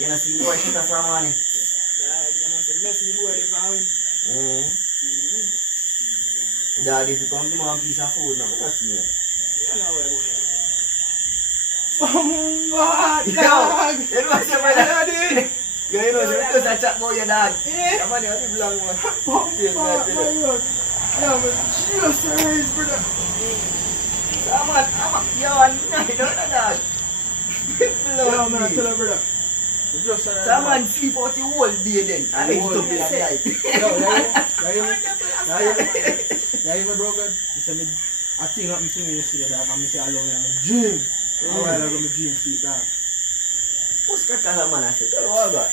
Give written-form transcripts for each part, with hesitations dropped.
Gonna see boy shit up from money. Yeah, you know, so let's see boy if I win. Daddy, if you come to me one piece of food now, I see it. You know where boy. Bombard, dog! You know what's up, my daddy? You know, because I chat about your dad. Yeah. Come on, you live long, man. Bombard, my God. Yeah, but Jesus Christ, brother. Come on, yo, no, you don't know that. Yeah, man, I tell her, brother. We just Someone sleep out the whole day then. I need to be at night. Yo, yeah, you bro, God. He said, I think happened to me yesterday, dog, and I say, I love you, I'm a dream. How I love my dream seat, dog. What's that kind of man I said? Tell me what I got.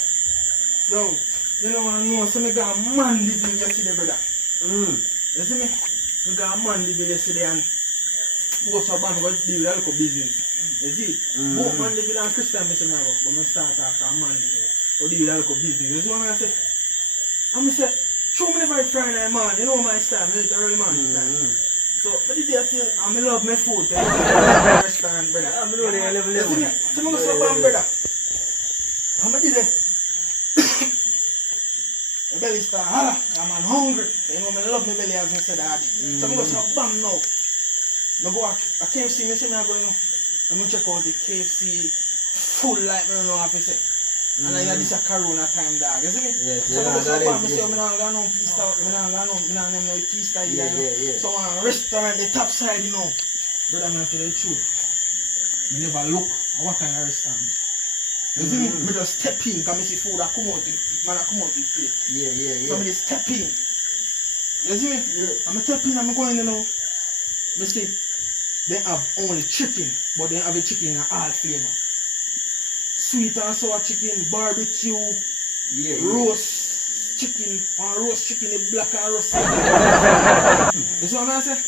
Yo, you know what I know, so I got a man living yesterday, brother. You see me? I got a man living yesterday and go to a band, go deal with a little business. You see? Both man living and Christian, I say, but I start after a man living. Go deal with a little business. You see what I say? And I say, show me the right Friday, man. You know my style, I eat a real man. So, but the day I tell you, I love my food. I love my restaurant, brother. I'm going to level. You see me? So I go to a band, brother. And I did it. My belly start holler, I'm hungry. You know, I love my belly as I said that. So I go to a bam now. I go to KFC, I say I go, you know. I'm going to check out the KFC full like me, you know, I say. And I this a Corona time, dog, you see me? Yes, so I go to a bam, I say, I'm not going to pizza, I'm not going to pizza either. Yeah. So a restaurant, the top side, you know. Brother, I'm going to tell you the truth. I never look at what kind of restaurant. You see me? I just step in because I see food that come out the plate. Yeah. So I just step in. You see me? Yeah. I'm step in, I'm going, you know. You see, they have only chicken, but they have a chicken in all flavor. Sweet and sour chicken, barbecue, roast chicken, the black and roast. You see what I'm saying?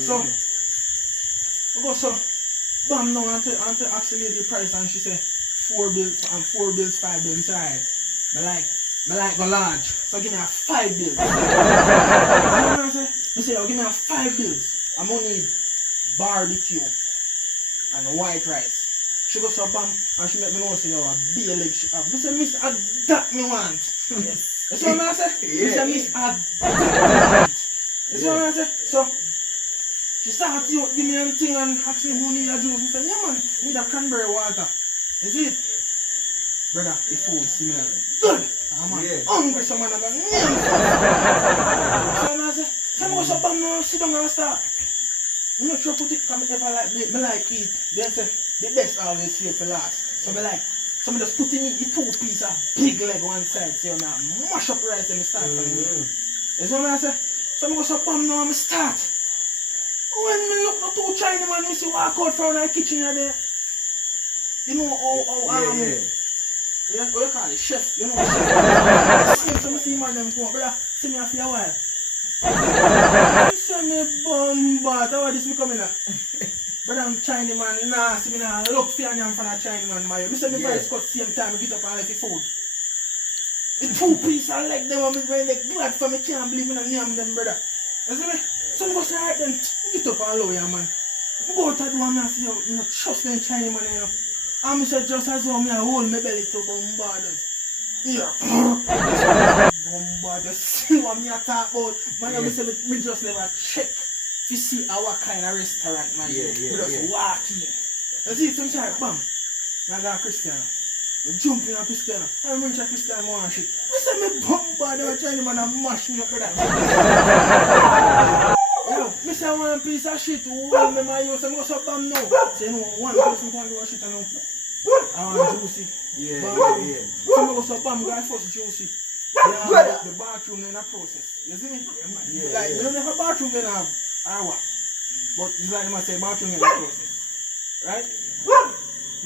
So, I go so, bam now, and ask the lady the price, and she say, 4 bills, 5 bills, it's alright. I like go large, so give me a 5 bills. You know what I say? I say, give me a 5 bills. I'm gonna need barbecue and white rice. She goes to a bam and she make me know say, yo, a beer leg she have. I say, miss, that me want. Yes. You see what I say? Yeah. I say, miss, that me want. You see what I say? So, she started to give me a thing and ask me who need a juice. I say, yeah man, need a cranberry water. You see it? Brother, the food smell good. I'm hungry, so man, I got name. So I say, so I go to bam now, sit down and start. I'm not sure put it because I never like eat. They say, the best always save for last. So I like, so I just put in the 2 pieces of big leg one side, so I mash up rice and I start for the You see what I say? So I go to bam now and I start. When I look at 2 China man, I see walk out from the kitchen there. You know how you call it chef, you know chef. Same, so I see man them come, brother, see me after a while. You see me bombard, how this be coming up? Brother, I'm China man, nah, see me now, look for you from a China man, my. You see me first cut same time, I get up and left the food. The 2 pieces I like them, I'm very glad for me, can't believe me and name them, brother. You see me? So I go say, alright then, get up and low ya man. I go out that one and say, you know, trust them China man, you know. And I said, just as well, I hold my belly to bombarders. Yeah. Bombarders. See what I talk about? Man, I said, me just never check to see our kind of restaurant, man. We just walk in. You see, sometimes, bam, I got Cristiano. I jump in a Cristiano. I remember a Cristiano more and shit. I said, me bombarder, Chinese man, and mash me up with that. Yo, I say one piece of shit, well, me my house, I'm going to bam now. Say, no, one person can't do a shit, I know. I want juicy. Yeah. So I go to bam, guy first juicy. The bathroom in a process. You see me? Like, you don't have a bathroom in a what? But it's like I say, bathroom in a process. Right? I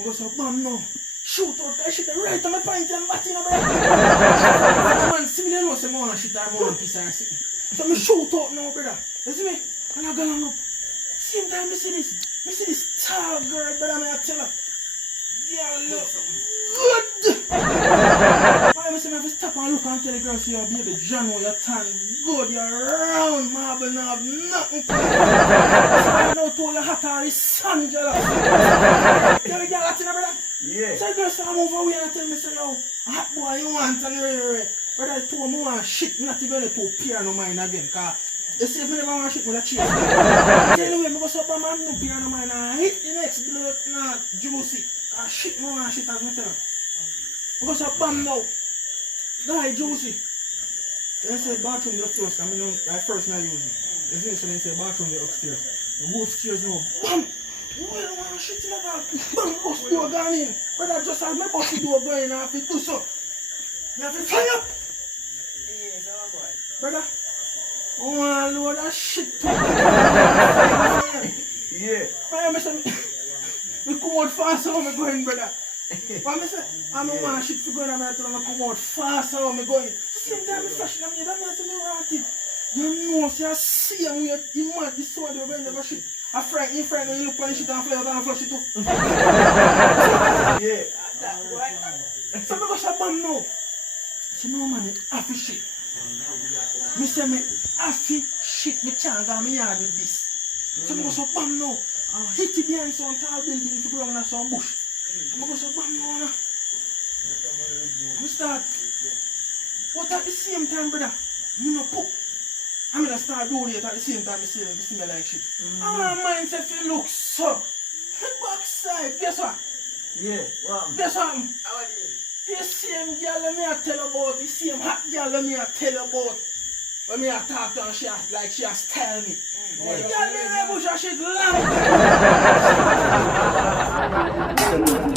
go to bam now. Shoot out that shit right on my pint and batting over there. Man, see me, they know say I want shit, I want piece and shit. So I shoot out now, brother. You see me? And I go along up. Same time, I see this tall girl, brother, I tell her. Yeah, look good. My I say, I stop and look and tell the girl, say, oh, baby, John, oh, you're tan good, you're round, marble, no have nothing to do. I don't know, you're hot or the sun, jealous. Yeah, we get that, brother? Yeah. So the girl say, I'm over here and tell me, say, yo, hot boy, you want, and you're brother, I told me, I want shit, not even to piano mine again, because you see, if I never want shit with a chair. So anyway, I go up and I no piano mine and hit the next blood, not juicy. And shit, no one shit as me tell. I go up bam now. Guy, juicy. They say bathroom the upstairs, I mean, I first not use it. You see, so they say bathroom the upstairs. You go upstairs now, bam! Why don't want shit in the bag? Bam, bust door gone in. Brother, just as my bust the door going, I have to do so. You have to fly up. Brother, oh, Lord, that shit. Yeah. I come out fast how I'm going, brother. But I say, I don't want shit to go in, I come out fast how I'm going. Same time, I'm flashing at me, that means I'm right it. You know, see, I see him, you mad, this one, you're going to shit. I frighten you, you look on the shit and fly out and flush it too. Yeah. So I go say, bam, no. See, no, man, I have to shit. Me say, me have to shit, me can't go me yard with this. So I go say, bam, no. I hit it behind some tall building to go down some bush. I go say, bam, no. I start. But at the same time, brother, me no poop. I'm gonna start doing it at the same time, me see me like shit. And my mind says, if you look so, backside, guess what? Yeah. Wow. Guess what? The same girl me I tell about, the same hot girl me I tell about. When me I talk to her, she like she has tell me. The girl in the bush, she long.